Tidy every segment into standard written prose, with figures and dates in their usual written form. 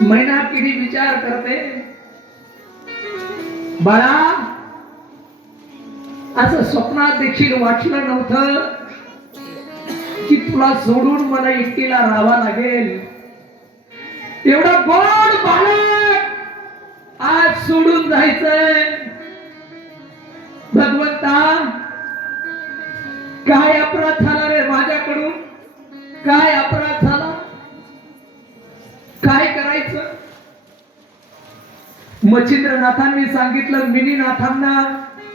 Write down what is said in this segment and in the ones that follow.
मैना किती विचार करते, बाळा असं स्वप्नात देखील वाटलं नव्हतं की तुला सोडून मला एकटीला राहावा लागेल. एवढं गोड बालक आज सोडून जायचंय. भगवंता काय अपराध झाला रे माझ्याकडून, काय अपराध झाला, काय करायचं. मच्छिंद्रनाथांनी सांगितलं, मिनीनाथांना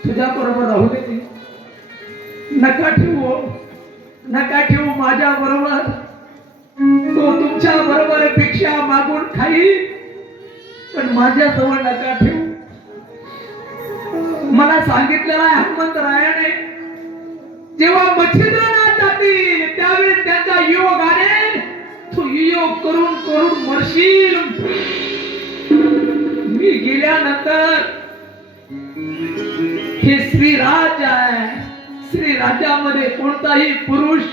तुझ्या बरोबर राहू दे, नका ठेवू, नका ठेवू माझ्या बरोबर. तो तुमच्या बरोबर पेक्षा मागून खाईल, पण माझ्या जवळ नका ठेवू. मला सांगितलेलं आहे हनुमंतरायाने, जेव्हा मच्छिंद्रनाथ जातील त्यावेळेस त्यांच्या योगाने तू योग करून करून मरशील. मी गेल्यानंतर हे श्रीराज आहे, श्रीराज्यामध्ये कोणताही पुरुष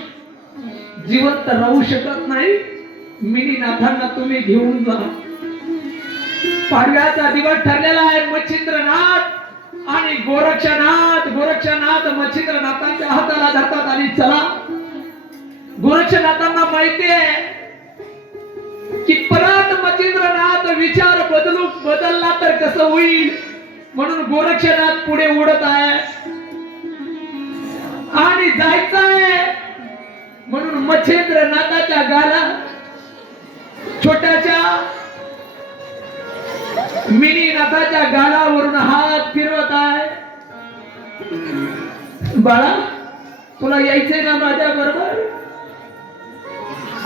जिवंत राहू शकत नाही. मिनीनाथांना तुम्ही घेऊन जा. पाडव्याचा दिवस ठरलेला आहे. मच्छिंद्रनाथ आणि गोरक्षनाथ मच्छिंद्रनाथांच्या हाताला धरतात आणि चला. गोरक्षनाथांना माहिती आहे की परत मच्छिंद्रनाथ विचार बदलला तर कसं होईल, म्हणून गोरक्षनाथ पुढे उडत आहे आणि जायचंय. म्हणून मच्छिंद्रनाथाच्या गाला छोट्याच्या मिनीनाथाच्या गालावरून हात फिरवत आहे. बाळा तुला यायचंय ना माझ्या बरोबर.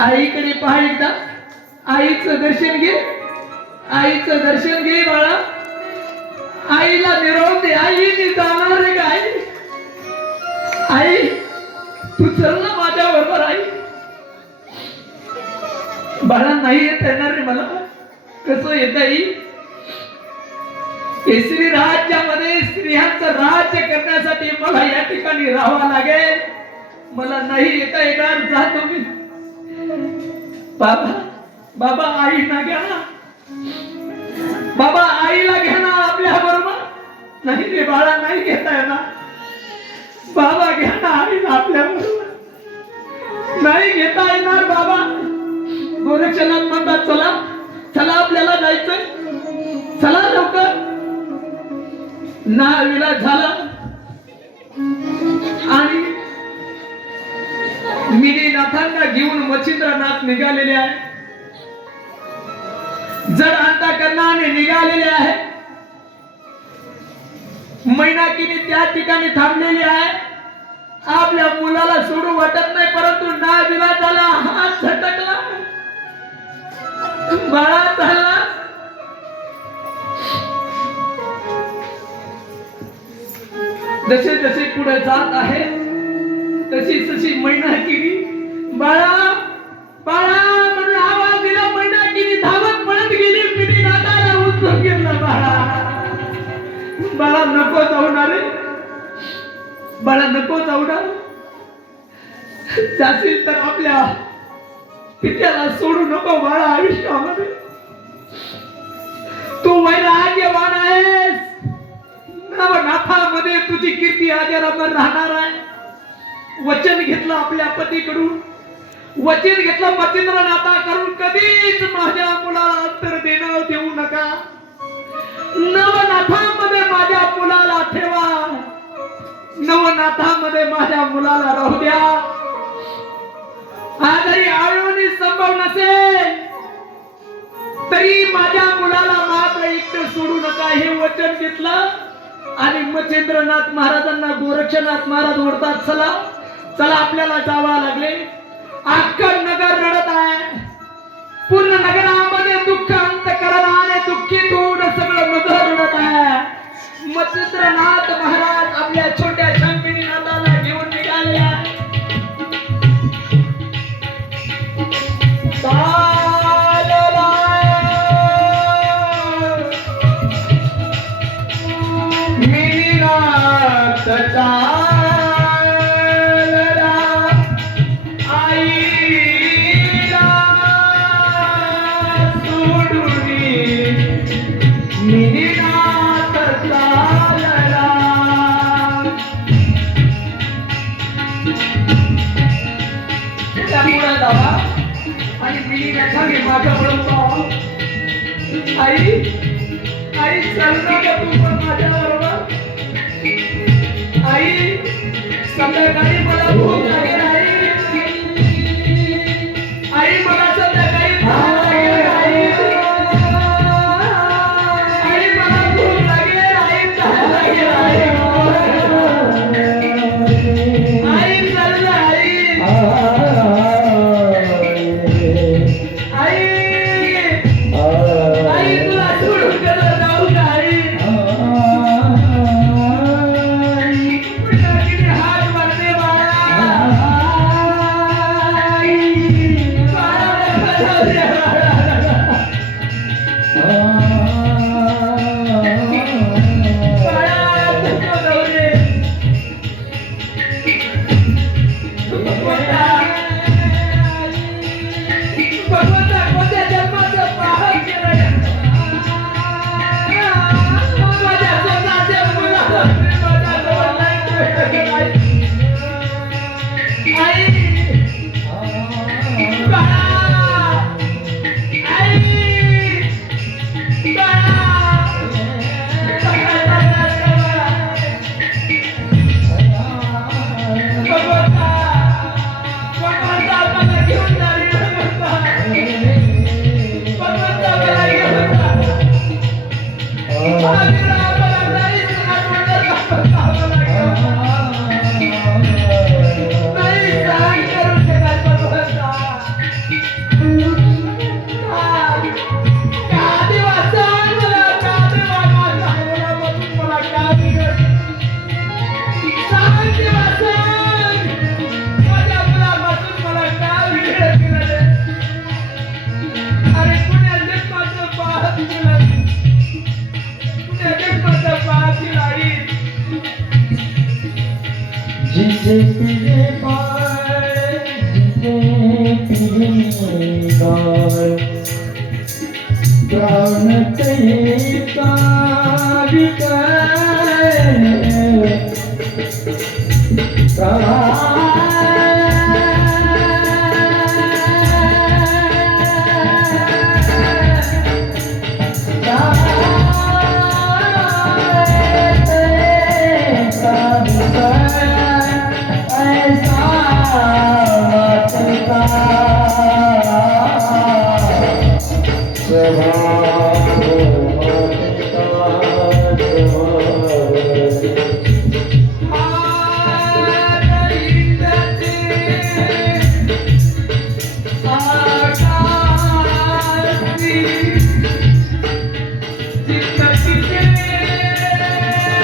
आईकडे पहा एकदा, आईचं दर्शन घे, आईचं दर्शन घे बाळा. आईला निरोप दे. आईने जाणार रे काय. आई तू चल ना माझ्या बरोबर. आई बाळा नाही येणार रे मला. कसं येता येईल. श्री राज्यामध्ये स्त्रियांचं राज्य करण्यासाठी मला या ठिकाणी राहावं लागेल. मला नाही येता येणार. जातो मी. बाबा बाबा आईला घ्या ना. बाबा आईला घ्या ना आपल्या बरोबर. नाही रे बाळा नाही घेता येणार. बाबा घ्या ना आईला आपल्या बरोबर. नाही घेता येणार बाबा. गोरक्षनाथ म्हणतात चला चला आपल्याला जायचंय, चला लवकर. ना विलास झाला आणि मिनीनाथांना घेऊन मच्छिंद्रनाथ निघालेले आहे. जड अंतःकरणाने निघालेले आहे. मैनाकीने त्या ठिकाणी थांबलेली आहे. आपल्या मुलाला सोडू वाटत नाही, परंतु ना विलास झाला. हात झटकला, बाळा झाला. जसे जसे पुढे जात आहे तशी तशी मैनाकीनी बाळा बाळा म्हणून आवाज दिला. मैनाकीनी धावत पळत गेली. मिनीनाथाला उचलून घेतला. बाळा बाळा नको जाऊ ना रे. बाळा नको जाऊ ना. जाशील तर आपल्या पित्याला सोडू नको बाळा. आयुष्यामध्ये तू वैराग्यवान आहेस. नवनाथामध्ये तुझी कीर्ती अजरामर राहणार आहे. वचन घेतलं आपल्या पतीकडून, वचन घेतलं मच्छिंद्रनाथाकडून, कधीच माझ्या मुलाला अंतर देऊ नका. नवनाथामध्ये माझ्या मुलाला ठेवा. नवनाथामध्ये माझ्या मुलाला राहू द्या. आजही आळवणी संभव नसेल तरी माझ्या मुलाला मात्र एकटं सोडू नका. हे वचन घेतलं आणि मच्छिंद्रनाथ महाराजांना गोरक्षनाथ महाराज ओढतात. चला चला आपल्याला जावा लागले. अख्खं नगर रडत आहे. पूर्ण नगरामध्ये दुःख अंतःकरणाने दुःखी होऊन सगळं नगर रडत आहे. मच्छिंद्रनाथ महाराज आपल्या छोट्या मिनीनाथाला घेऊन निघाले आहे. आईला आणि मी व्यथा घे माझा म्हणतो आई आई चल ना गं तू पण माझ्या बरोबर आई संध्याकाळी मला भूक लागेल आई मला संध्याकाळी भूक लागेल आई मला भूक लागेल आई चल लागेल आई चल ना आई तुला सोडून गेलं जाऊ का आई पुन्हा हात मारते भगवंता कोणत्या जन्माचं पाप केलं माझ्या स्वतःच्या मुलाला माझ्या जवळ नाही आई बाळा आई बाळा भगवंता भगवंता मला घेऊन जा रे भगवंता मला घेऊन जा मला नाही सहन करू शकत भगवंता का देवा सांग मला का देवा माझ्या मुलामधून मला का बिघडलं सांग देवा सांग माझ्या मुलामधून मला का बिघडलं केलं रे अरे पुण्या जन्माचं पाप केलं पुण्या जन्माचं पाप केलं आई जिसे पिले पाए जिसे पिले गाय प्राण तेरे का विकाय